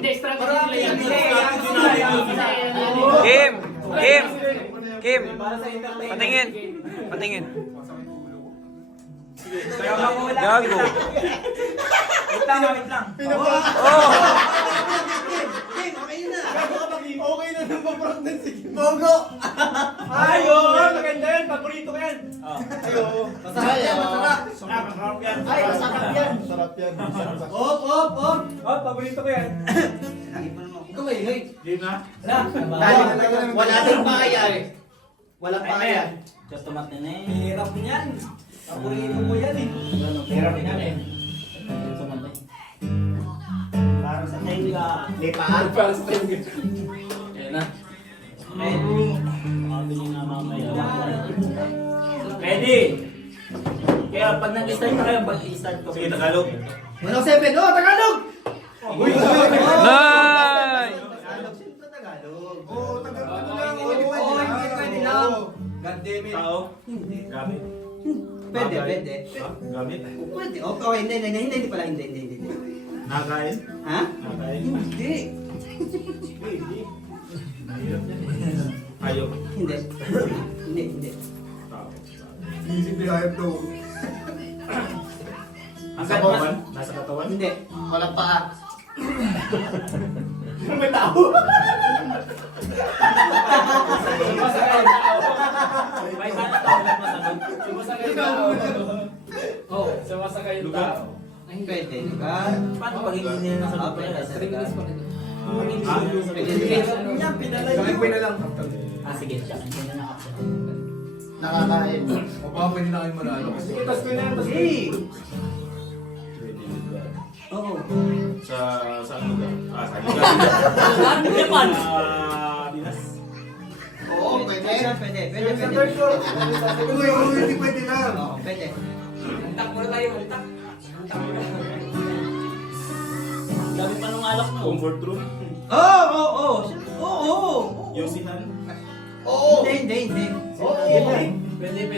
Hindi, strategy Marami nila yan. yan. Kim! Para sa entertainment. Patingin! Patingin! Kaya ako wala. Gago! Wait lang, wait lang. Oh! Okay na nang papront na si Kim. Ayun! Maganda yan. Paborito ko yan. Masarap yan, masarap. Masarap yan. Ay, masarap yan. Masarap yan. Op! Oh, paborito ko yan. Ikaw maingay. Game na? Wala din bayan. Walang bayan. Just tomat na eh. Hirap niyan. Paborito mo yan eh. Hirap niyan eh. Tomat eh. Para sa tenga. Lepaan. Para sa tayo. Ayan na. Makabili na mamaya. Ready? Kaya pag nag-start na kayo, pag-start ko. Sige, Tagalog. 107. Oh, Tagalog! Uy! Nice! Tagalog. Siyempre Tagalog. Oo, Tagalog na lang. Oo, hindi pwede lang. God damn it. Tao? Gamit. Pwede, Bagay. pwede. Ha? Gamit? Pwede. Okay, hindi pala. Hindi. Nakain? Ha? Nakain? Hindi. Mahirap yan. Ayaw. Hindi. Tao. Easy behind to. Nasa katawan? Nasa katawan? Hindi. Walang paa. May tao. May sana tao lang masagot. Sumasakay yung tao. Oo, sumasakay yung Lugar? tao. Pwede. Lugar. Paano pag hindi nila nasagot pa yan? Ringis pa rin. Yan, pinalay Sakay na lang. sige, siya. Hindi na nakapsa. Nakakain. O baka pwede na kayo manalo. Sige, tas ko na yan. Hey! Oo. Saan lugar? Sa lugar. Japan. Dinas. Oo, pwede. Pwede. Uy, hindi pwede lang. Oo, pwede. Antak muna tayo, antak. Antak muna. Dami pa nung alak na. Comfort room. Oo. Yosihan. Hindi. Pwede.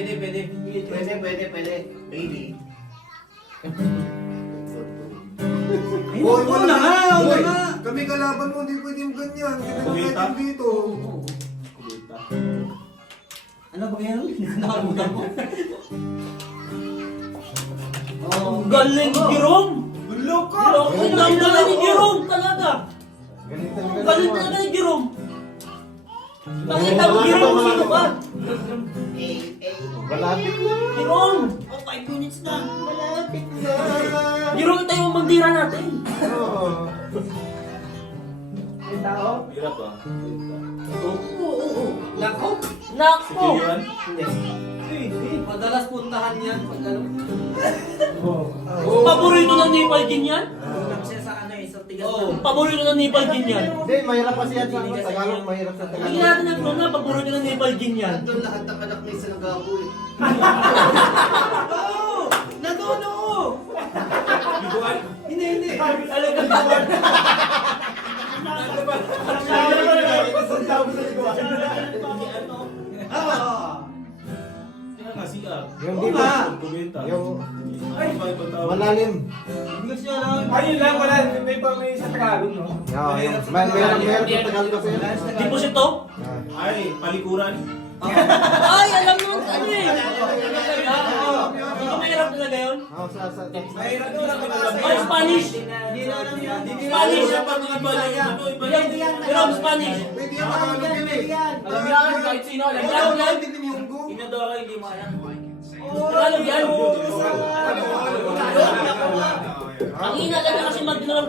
Pwede. Baby. Uy, Oo na nga. Kami kalaban mo, hindi pwede yung ganyan. Ganyan Kumita? natin dito. Kulita. Ano ba yan? Nakalimutan mo. Ang galing ni Jerome! Loko! Ang galing ni Jerome talaga! Ganito Ang galing talaga ni Jerome! Nakita mo Jerome, sino ka? Malapit na. Jerome! Oh, 5 minutes na! Malapit na. Jerome, tayo ang bandira natin! May tao? Hirap ah. Oo. Nako. Nako! Yun. Madalas puntahan yan pag ano. Paborito ng Nepal din yan? Siya sa ano eh, sa tigas Paborito ng Nepal din yan? Hindi, mahirap kasi yan sa Tagalog. Mahirap sa Hindi natin naglo na, paborito ng Nepal din yan. Nandun lahat ng anak ni Salagapo eh. Oo! Nandun oo! Biguan. Hindi. Alam ka ba? Kaya nga siya. Yung Oo dito. nga. Kumita. Yung Ay, bakit ba tao? malalim. Hindi ko siya alam. Ayun lang, wala. May sa Tagalog, no? Yung mahirap sa Tagalog kasi. Deposito? Ay, palikuran. Ay, alam mo, ano eh? Hindi ko mahirap talaga yun. Mahirap doon ang kapatid. Ay, Spanish! Hindi na alam yan. Spanish! Siya pag iba yan. Jerome, Spanish! Pwede yan Tagalog yun eh. Alam yan, kahit sino, alam yan. Wala lang din yung go. Inadora hindi mo alam. Tagalog yan! Ang ina lang niya kasi mag-dinarang,